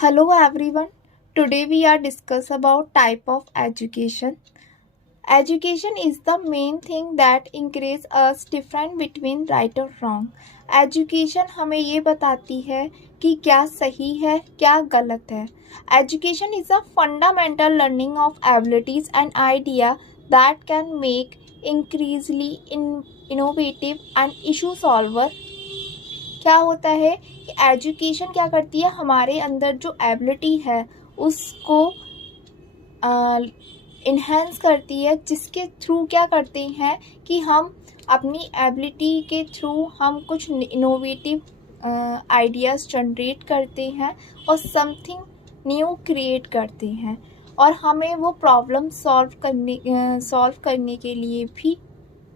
Hello everyone. Today we are discuss about type of education. Education is the main thing that encourages us different between right or wrong. Education हमें ये बताती है कि क्या सही है क्या गलत है. Education is a fundamental learning of abilities and idea that can make increasingly innovative and issue solver. क्या होता है कि एजुकेशन क्या करती है, हमारे अंदर जो एबिलिटी है उसको इन्हेंस करती है, जिसके थ्रू क्या करते हैं कि हम अपनी एबिलिटी के थ्रू हम कुछ इनोवेटिव आइडियाज़ जनरेट करते हैं और समथिंग न्यू क्रिएट करते हैं और हमें वो प्रॉब्लम सॉल्व करने के लिए भी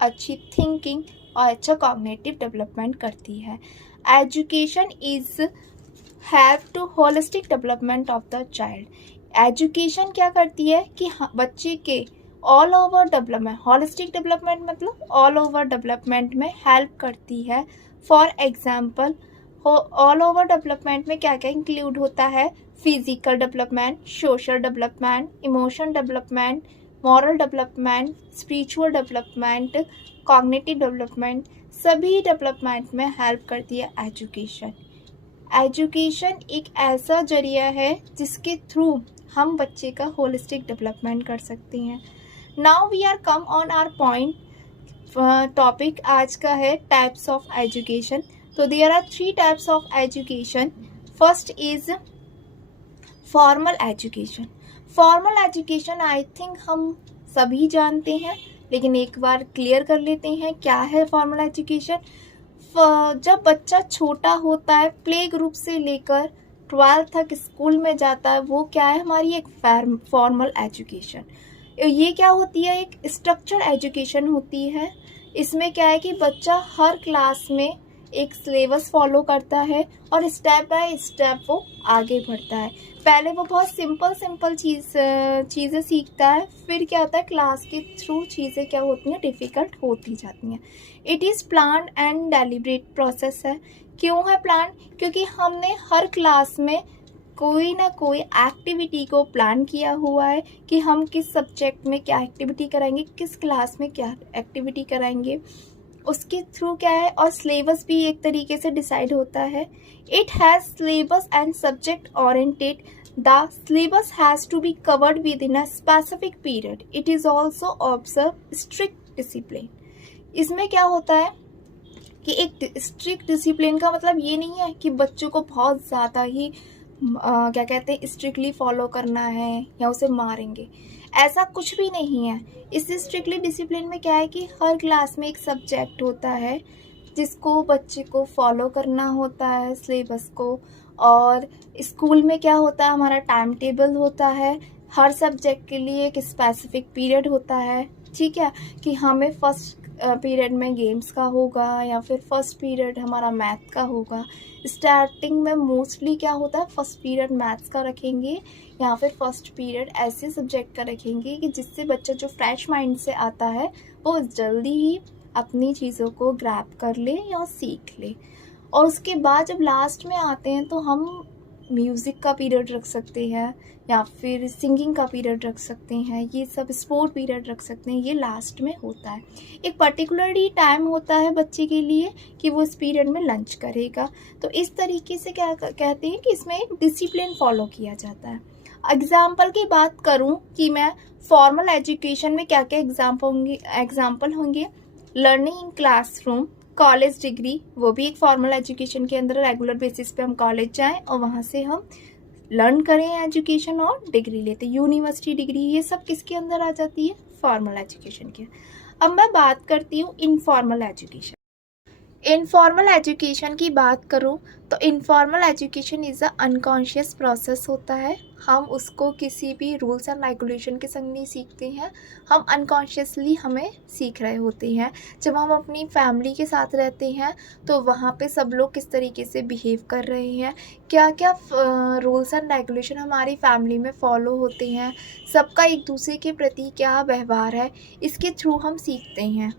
अच्छी थिंकिंग और अच्छा कॉग्निटिव डेवलपमेंट करती है. Education is help to holistic development of the child. Education क्या करती है कि बच्चे के all over development, holistic development मतलब ऑल ओवर डेवलपमेंट में हेल्प करती है. For example, all over development में क्या क्या इंक्लूड होता है? Physical development, social development, emotion development, moral development, spiritual development, cognitive development, सभी डेवलपमेंट में हेल्प करती है एजुकेशन. एजुकेशन एक ऐसा जरिया है जिसके थ्रू हम बच्चे का होलिस्टिक डेवलपमेंट कर सकते हैं. Now we are come on our point. Topic आज का है टाइप्स ऑफ एजुकेशन. तो there are 3 types of education. First is formal education. Formal education I think हम सभी जानते हैं, लेकिन एक बार क्लियर कर लेते हैं क्या है फॉर्मल एजुकेशन. जब बच्चा छोटा होता है, प्ले ग्रुप से लेकर 12th तक स्कूल में जाता है, वो क्या है? हमारी एक फॉर्मल एजुकेशन. ये क्या होती है? एक स्ट्रक्चर एजुकेशन होती है. इसमें क्या है कि बच्चा हर क्लास में एक सिलेबस फॉलो करता है और स्टेप बाय स्टेप वो आगे बढ़ता है. पहले वो बहुत सिंपल चीज़ें सीखता है, फिर क्या होता है क्लास के थ्रू चीज़ें क्या होती हैं, डिफ़िकल्ट होती जाती हैं. It is plan and deliberate process है. क्यों है प्लान? क्योंकि हमने हर क्लास में कोई ना कोई एक्टिविटी को प्लान किया हुआ है कि हम किस सब्जेक्ट में क्या एक्टिविटी कराएंगे, किस क्लास में क्या एक्टिविटी कराएंगे. उसके थ्रू क्या है, और सिलेबस भी एक तरीके से डिसाइड होता है. It has syllabus and subject oriented. The syllabus has to be covered with in a specific period. It is also observe strict discipline. इसमें क्या होता है कि एक स्ट्रिक्ट डिसिप्लिन का मतलब ये नहीं है कि बच्चों को बहुत ज़्यादा ही क्या कहते हैं स्ट्रिक्टली फॉलो करना है या उसे मारेंगे, ऐसा कुछ भी नहीं है. इस स्ट्रिक्टली डिसिप्लिन में क्या है कि हर क्लास में एक सब्जेक्ट होता है जिसको बच्चे को फॉलो करना होता है, सिलेबस को. और स्कूल में क्या होता है, हमारा टाइम टेबल होता है. हर सब्जेक्ट के लिए एक स्पेसिफिक पीरियड होता है, ठीक है, कि हमें फर्स्ट पीरियड में गेम्स का होगा या फिर फर्स्ट पीरियड हमारा मैथ का होगा. स्टार्टिंग में मोस्टली क्या होता है, फर्स्ट पीरियड मैथ्स का रखेंगे या फिर फर्स्ट पीरियड ऐसे सब्जेक्ट का रखेंगे कि जिससे बच्चा जो फ्रेश माइंड से आता है वो जल्दी ही अपनी चीज़ों को ग्रैब कर ले या सीख ले. और उसके बाद जब लास्ट में आते हैं तो हम म्यूज़िक का पीरियड रख सकते हैं या फिर सिंगिंग का पीरियड रख सकते हैं, ये सब स्पोर्ट पीरियड रख सकते हैं. ये लास्ट में होता है. एक पर्टिकुलरली टाइम होता है बच्चे के लिए कि वो इस पीरियड में लंच करेगा. तो इस तरीके से क्या कहते हैं कि इसमें एक डिसिप्लिन फॉलो किया जाता है. एग्जाम्पल की बात करूं कि मैं फॉर्मल एजुकेशन में क्या क्या एग्जाम्पल होंगे. Learning in classroom, college degree, वो भी एक फॉर्मल एजुकेशन के अंदर रेगुलर बेसिस पे हम कॉलेज जाएं और वहाँ से हम लर्न करें एजुकेशन और डिग्री लेते. यूनिवर्सिटी डिग्री, ये सब किसके अंदर आ जाती है? फॉर्मल एजुकेशन के. अब मैं बात करती हूँ इनफॉर्मल एजुकेशन. इनफॉर्मल एजुकेशन की बात करूँ तो informal education is a unconscious process होता है. हम उसको किसी भी रूल्स एंड रेगुलेशन के संग नहीं सीखते हैं, हम अनकॉन्शियसली हमें सीख रहे होते हैं. जब हम अपनी फैमिली के साथ रहते हैं तो वहाँ पे सब लोग किस तरीके से बिहेव कर रहे हैं, क्या क्या रूल्स एंड रेगुलेशन हमारी फैमिली में फॉलो होते हैं, सबका एक दूसरे के प्रति क्या व्यवहार है, इसके थ्रू हम सीखते हैं.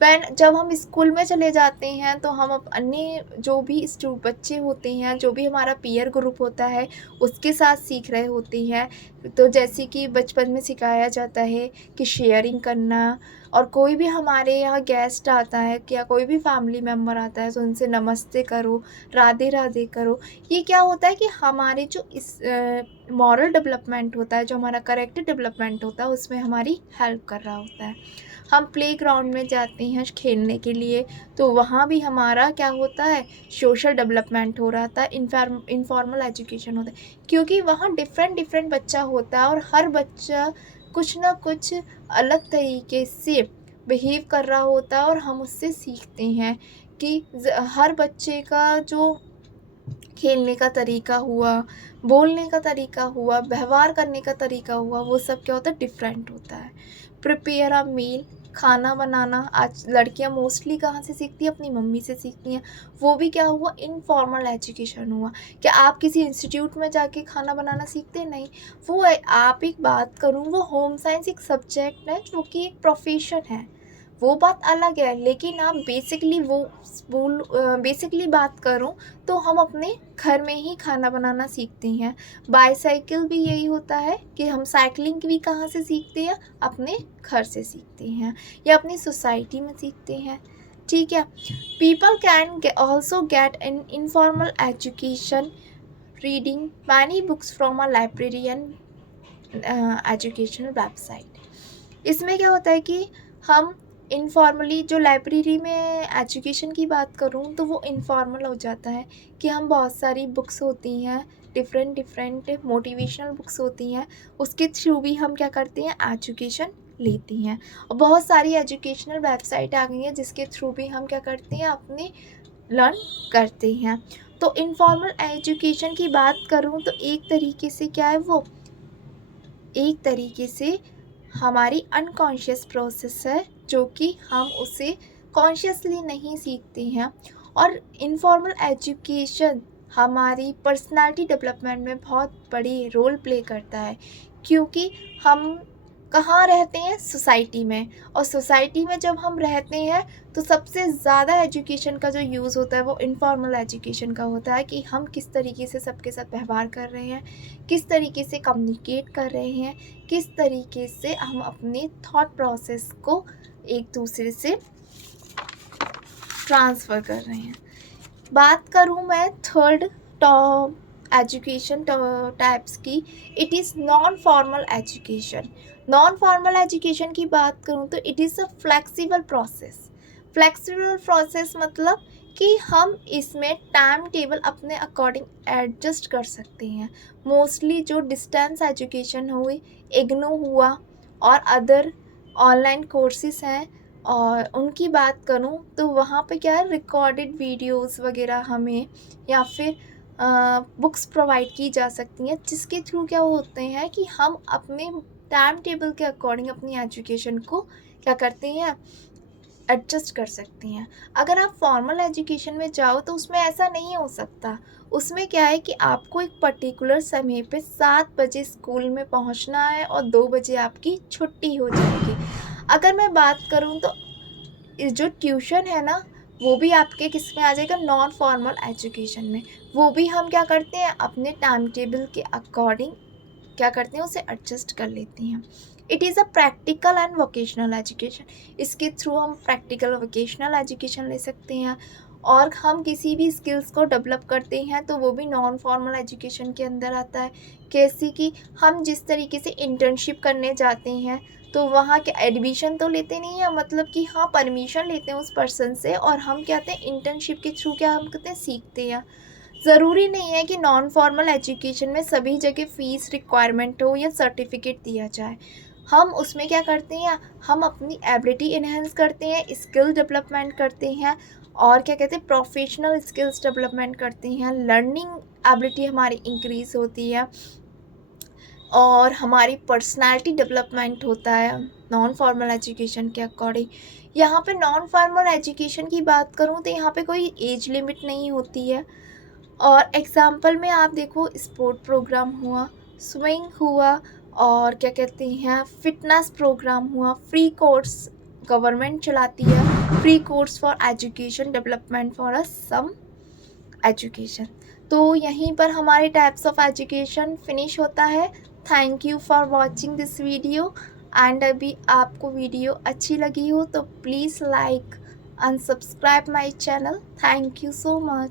जब हम स्कूल में चले जाते हैं तो हम अन्य जो भी बच्चे होते हैं, जो भी हमारा पीयर ग्रुप होता है, उसके साथ सीख रहे होते हैं। तो जैसे कि बचपन में सिखाया जाता है कि शेयरिंग करना, और कोई भी हमारे यहाँ गेस्ट आता है या कोई भी फैमिली मेम्बर आता है तो उनसे नमस्ते करो, राधे राधे करो। ये क्या होता है कि हमारे जो इस मॉरल डेवलपमेंट होता है, जो हमारा कैरेक्टर डेवलपमेंट होता है, उसमें हमारी हेल्प कर रहा होता है। हम प्लेग्राउंड में जाते हैं खेलने के लिए, तो वहाँ भी हमारा क्या होता है, सोशल डेवलपमेंट हो रहा था, इनफॉर्मल एजुकेशन होता है, क्योंकि वहाँ डिफरेंट बच्चा होता है और हर बच्चा कुछ ना कुछ अलग तरीके से बिहेव कर रहा होता है, और हम उससे सीखते हैं कि हर बच्चे का जो खेलने का तरीका हुआ, बोलने का तरीका हुआ, व्यवहार करने का तरीका हुआ, वो सब क्या होता है, डिफरेंट होता है। प्रिपेयर अ मील, खाना बनाना, आज लड़कियां मोस्टली कहाँ से सीखती हैं, अपनी मम्मी से सीखती हैं। वो भी क्या हुआ, इनफॉर्मल एजुकेशन हुआ। क्या आप किसी इंस्टीट्यूट में जाके खाना बनाना सीखते? नहीं। वो आप एक बात करूँ, वो होम साइंस एक सब्जेक्ट है जो कि एक प्रोफेशन है, वो बात अलग है। लेकिन आप बेसिकली बात करूं तो हम अपने घर में ही खाना बनाना सीखते हैं। बाईसाइकिल भी यही होता है कि हम साइकिलिंग भी कहाँ से सीखते हैं, अपने घर से सीखते हैं या अपनी सोसाइटी में सीखते हैं। ठीक है। People can also get an informal education reading many books from a library and educational website. इसमें क्या होता है कि हम इनफॉर्मली, जो लाइब्रेरी में एजुकेशन की बात करूँ तो वो इनफॉर्मल हो जाता है कि हम बहुत सारी बुक्स होती हैं, डिफरेंट मोटिवेशनल बुक्स होती हैं, उसके थ्रू भी हम क्या करते हैं, एजुकेशन लेती हैं। और बहुत सारी एजुकेशनल वेबसाइट आ गई हैं जिसके थ्रू भी हम क्या करते हैं, अपने लर्न करते हैं। तो इनफॉर्मल एजुकेशन की बात करूँ तो एक तरीके से क्या है, वो एक तरीके से हमारी अनकॉन्शियस प्रोसेस है, जो कि हम उसे कॉन्शियसली नहीं सीखते हैं। और इनफॉर्मल एजुकेशन हमारी पर्सनालिटी डेवलपमेंट में बहुत बड़ी रोल प्ले करता है, क्योंकि हम कहाँ रहते हैं, सोसाइटी में। और सोसाइटी में जब हम रहते हैं तो सबसे ज़्यादा एजुकेशन का जो यूज़ होता है वो इनफॉर्मल एजुकेशन का होता है, कि हम किस तरीके से सबके साथ व्यवहार कर रहे हैं, किस तरीके से कम्युनिकेट कर रहे हैं, किस तरीके से हम अपने थॉट प्रोसेस को एक दूसरे से ट्रांसफ़र कर रहे हैं। बात करूँ मैं थर्ड टॉप एजुकेशन टाइप्स की, it is non formal education. Non formal education की बात करूँ तो it is a flexible process. Flexible process मतलब कि हम इसमें टाइम टेबल अपने अकॉर्डिंग एडजस्ट कर सकते हैं। मोस्टली जो डिस्टेंस एजुकेशन हुई, इग्नू हुआ और अदर ऑनलाइन कोर्सेज हैं, और उनकी बात करूँ तो वहाँ पे क्या है, रिकॉर्डेड वीडियोस वगैरह हमें या फिर बुक्स प्रोवाइड की जा सकती हैं, जिसके थ्रू क्या होते हैं कि हम अपने टाइम टेबल के अकॉर्डिंग अपनी एजुकेशन को क्या करते हैं, एडजस्ट कर सकती हैं। अगर आप फॉर्मल एजुकेशन में जाओ तो उसमें ऐसा नहीं हो सकता। उसमें क्या है कि आपको एक पर्टिकुलर समय पे 7 बजे स्कूल में पहुंचना है और 2 बजे आपकी छुट्टी हो जाएगी। अगर मैं बात करूं तो जो ट्यूशन है ना, वो भी आपके किस में आ जाएगा, नॉन फॉर्मल एजुकेशन में। वो भी हम क्या करते हैं, अपने टाइम टेबल के अकॉर्डिंग क्या करते हैं, उसे एडजस्ट कर लेते हैं। It is a practical and vocational education. इसके थ्रू हम प्रैक्टिकल वोकेशनल एजुकेशन ले सकते हैं, और हम किसी भी स्किल्स को डेवलप करते हैं तो वो भी नॉन फॉर्मल एजुकेशन के अंदर आता है। कैसे कि हम जिस तरीके से इंटर्नशिप करने जाते हैं तो वहाँ के एडमिशन तो लेते नहीं हैं, मतलब कि हाँ परमिशन लेते हैं उस पर्सन से, और हम क्या कहते हैं, इंटर्नशिप के थ्रू क्या हम कहते हैं, सीखते हैं। ज़रूरी नहीं है कि नॉन फॉर्मल एजुकेशन में सभी जगह फ़ीस रिक्वायरमेंट हो या सर्टिफिकेट दिया जाए। हम उसमें क्या करते हैं, हम अपनी एबिलिटी इन्हेंस करते हैं, स्किल डेवलपमेंट करते हैं, और क्या कहते हैं, प्रोफेशनल स्किल्स डेवलपमेंट करते हैं, लर्निंग एबिलिटी हमारी इंक्रीज़ होती है, और हमारी पर्सनालिटी डेवलपमेंट होता है नॉन फॉर्मल एजुकेशन के अकॉर्डिंग। यहाँ पे नॉन फॉर्मल एजुकेशन की बात करूँ तो यहाँ पे कोई एज लिमिट नहीं होती है। और एग्ज़ाम्पल में आप देखो, स्पोर्ट प्रोग्राम हुआ, स्विंग हुआ, और क्या कहते हैं, फिटनेस प्रोग्राम हुआ, फ्री कोर्स गवर्नमेंट चलाती है, free course for education development for a some education. तो यहीं पर हमारे टाइप्स ऑफ एजुकेशन फिनिश होता है। Thank you for watching this video. And अभी आपको वीडियो अच्छी लगी हो तो please like and subscribe my channel. Thank you so much.